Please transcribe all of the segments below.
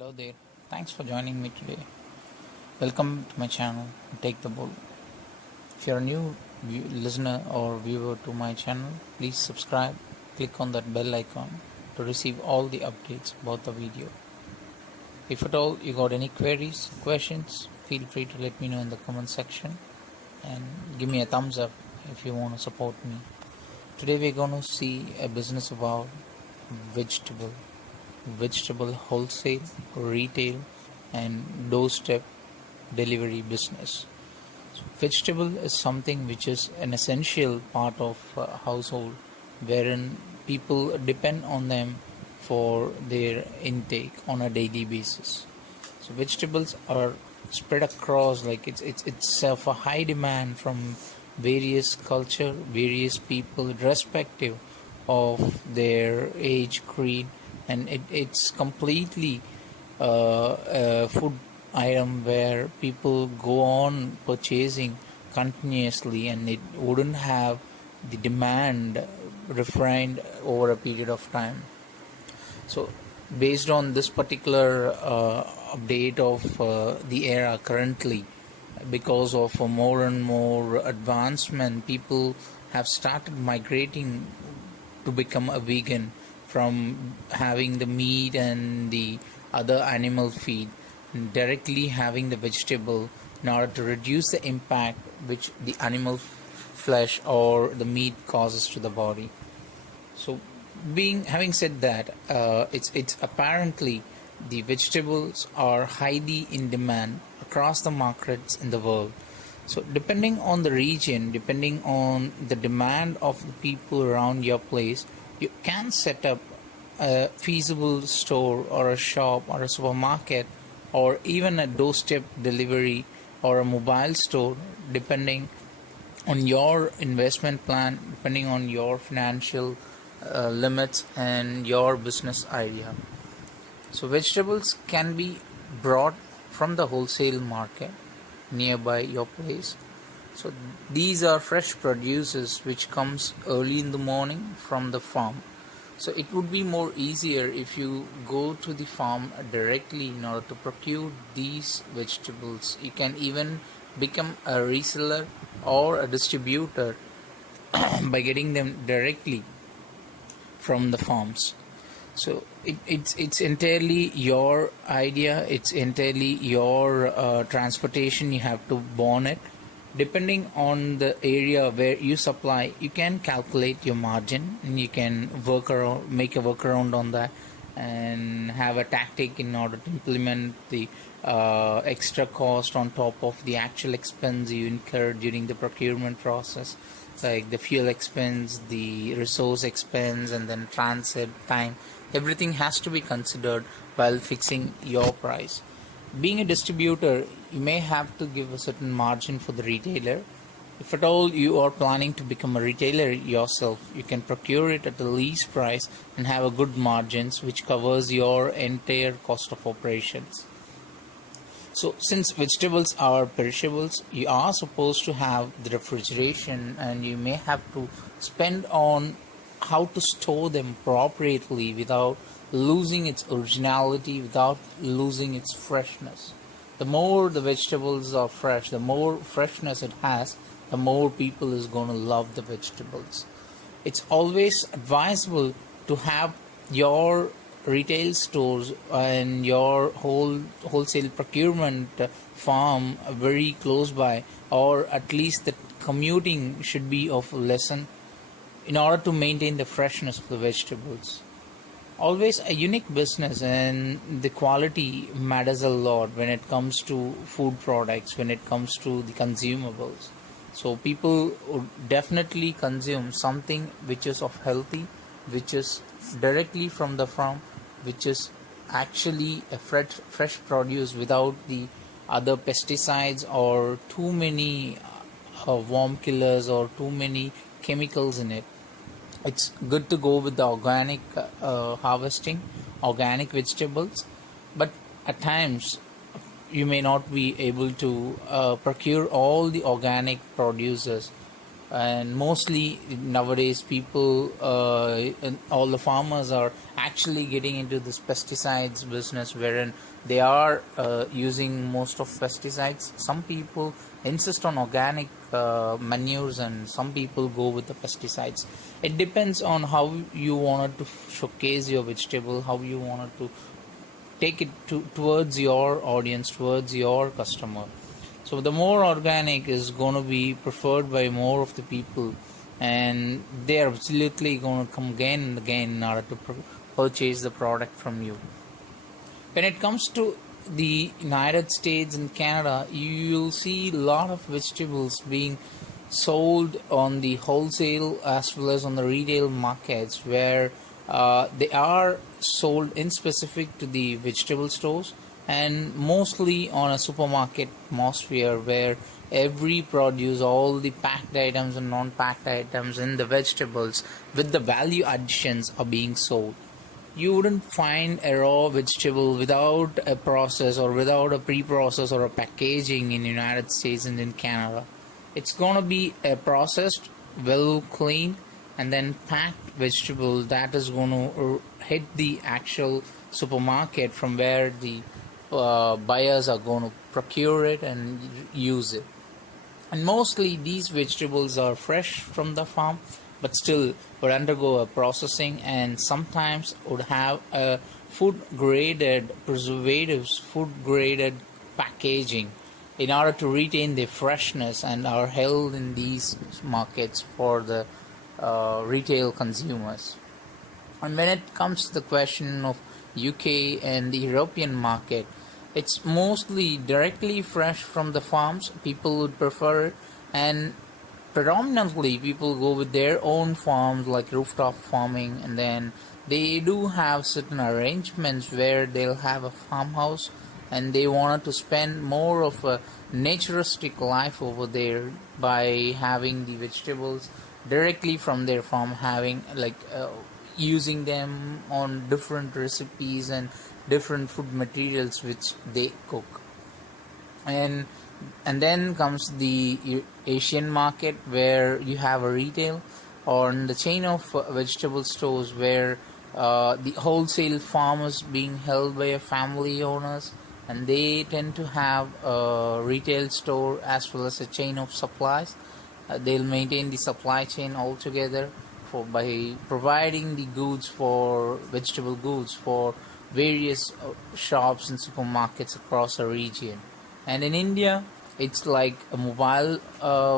Hello there. Thanks for joining me today. Welcome to my channel, Take the Bull. If you're a new listener or viewer to my channel, please subscribe. Click on that bell icon to receive all the updates about the video. If at all you got any queries, questions, feel free to let me know in the comment section and give me a thumbs up if you want to support me. Today we're going to see a business about vegetable wholesale, retail, and doorstep delivery business. So vegetable is something which is an essential part of household, wherein people depend on them for their intake on a daily basis. So vegetables are spread across, like it's of a high demand from various culture, various people, irrespective of their age, creed, and it's completely a food item where people go on purchasing continuously, and it wouldn't have the demand refrained over a period of time. So based on this particular update of the era currently, because of more and more advancement, people have started migrating to become a vegan from having the meat and the other animal feed, directly having the vegetable in order to reduce the impact which the animal flesh or the meat causes to the body. So having said that, it's apparently the vegetables are highly in demand across the markets in the world. So depending on the region, depending on the demand of the people around your place, you can set up a feasible store or a shop or a supermarket or even a doorstep delivery or a mobile store, depending on your investment plan, depending on your financial limits and your business idea. So vegetables can be brought from the wholesale market nearby your place. So these are fresh produces which comes early in the morning from the farm. So it would be more easier if you go to the farm directly in order to procure these vegetables. You can even become a reseller or a distributor by getting them directly from the farms. So it's entirely your idea, it's entirely your transportation. You have to burn it. Depending on the area where you supply, you can calculate your margin and you can make a workaround on that and have a tactic in order to implement the extra cost on top of the actual expense you incur during the procurement process, like the fuel expense, the resource expense, and then transit time. Everything has to be considered while fixing your price. Being a distributor, you may have to give a certain margin for the retailer. If at all you are planning to become a retailer yourself, you can procure it at the least price and have a good margins which covers your entire cost of operations. So since vegetables are perishables, you are supposed to have the refrigeration, and you may have to spend on how to store them appropriately without losing its originality, without losing its freshness. The more the vegetables are fresh, the more freshness it has, the more people is going to love the vegetables. It's always advisable to have your retail stores and your wholesale procurement farm very close by, or at least the commuting should be of lesson in order to maintain the freshness of the vegetables. Always a unique business, and the quality matters a lot when it comes to food products, when it comes to the consumables. So people would definitely consume something which is of healthy, which is directly from the farm, which is actually a fresh produce without the other pesticides or too many worm killers or too many chemicals in it. It's good to go with the organic harvesting, organic vegetables, but at times you may not be able to procure all the organic produces And mostly nowadays people and all the farmers are actually getting into this pesticides business, wherein they are using most of pesticides. Some people insist on organic manures, and some people go with the pesticides. It depends on how you wanted to showcase your vegetable, how you wanted to take it towards your audience, towards your customer. So the more organic is going to be preferred by more of the people, and they are absolutely going to come again and again in order to purchase the product from you. When it comes to the United States and Canada, you'll see a lot of vegetables being sold on the wholesale as well as on the retail markets, where they are sold in specific to the vegetable stores, and mostly on a supermarket atmosphere, where every produce, all the packed items and non-packed items in the vegetables with the value additions are being sold. You wouldn't find a raw vegetable without a process or without a pre-process or a packaging in the United States and in Canada. It's going to be a processed, well cleaned, and then packed vegetable that is going to hit the actual supermarket from where the buyers are going to procure it and use it. And mostly these vegetables are fresh from the farm, but still would undergo a processing, and sometimes would have a food graded preservatives, food graded packaging in order to retain their freshness, and are held in these markets for the retail consumers. And when it comes to the question of UK and the European market, it's mostly directly fresh from the farms. People would prefer it, and predominantly people go with their own farms like rooftop farming, and then they do have certain arrangements where they'll have a farmhouse, and they wanted to spend more of a naturistic life over there by having the vegetables directly from their farm, having using them on different recipes and different food materials which they cook. And then comes the Asian market, where you have a retail or the chain of vegetable stores, where the wholesale farm is being held by a family owners, and they tend to have a retail store as well as a chain of supplies. They'll maintain the supply chain altogether by providing the goods for vegetable goods for various shops and supermarkets across a region. And in India, it's like a mobile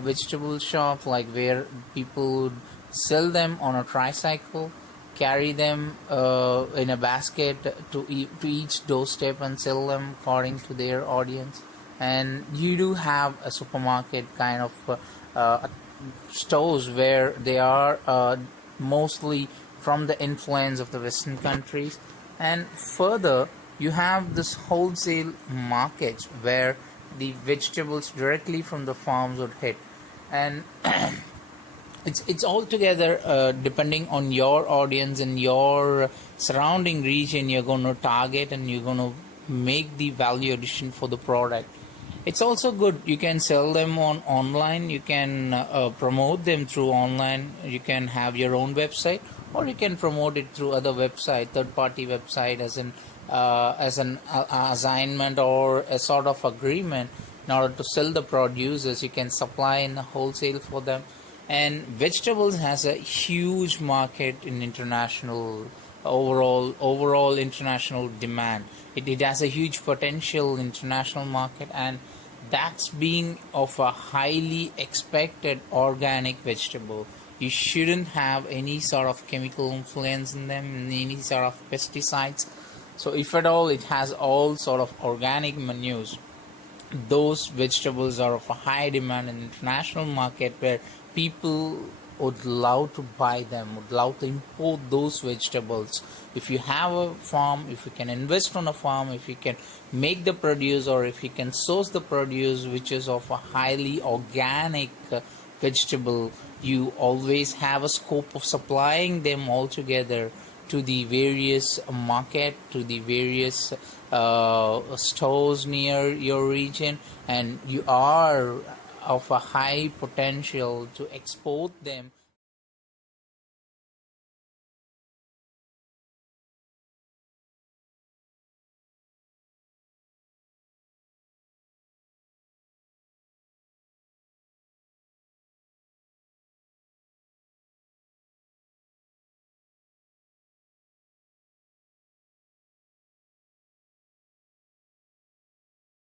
vegetable shop, like where people would sell them on a tricycle, carry them in a basket to each doorstep, and sell them according to their audience. And you do have a supermarket kind of stores where they are mostly from the influence of the Western countries. And further, you have this wholesale markets where the vegetables directly from the farms would hit. And it's altogether depending on your audience and your surrounding region, you're going to target and you're going to make the value addition for the product. It's also good. You can sell them on online. You can promote them through online. You can have your own website, or you can promote it through other website, third-party website, as an assignment or a sort of agreement in order to sell the producers. You can supply in a wholesale for them. And vegetables has a huge market in international overall international demand. It has a huge potential international market, and that's being of a highly expected organic vegetable. You shouldn't have any sort of chemical influence in them, any sort of pesticides. So if at all it has all sort of organic manures, those vegetables are of a high demand in international market, where people would love to buy them, would love to import those vegetables. If you have a farm, if you can invest on a farm, if you can make the produce, or if you can source the produce which is of a highly organic vegetable, you always have a scope of supplying them all together to the various market, to the various stores near your region, and you are of a high potential to export them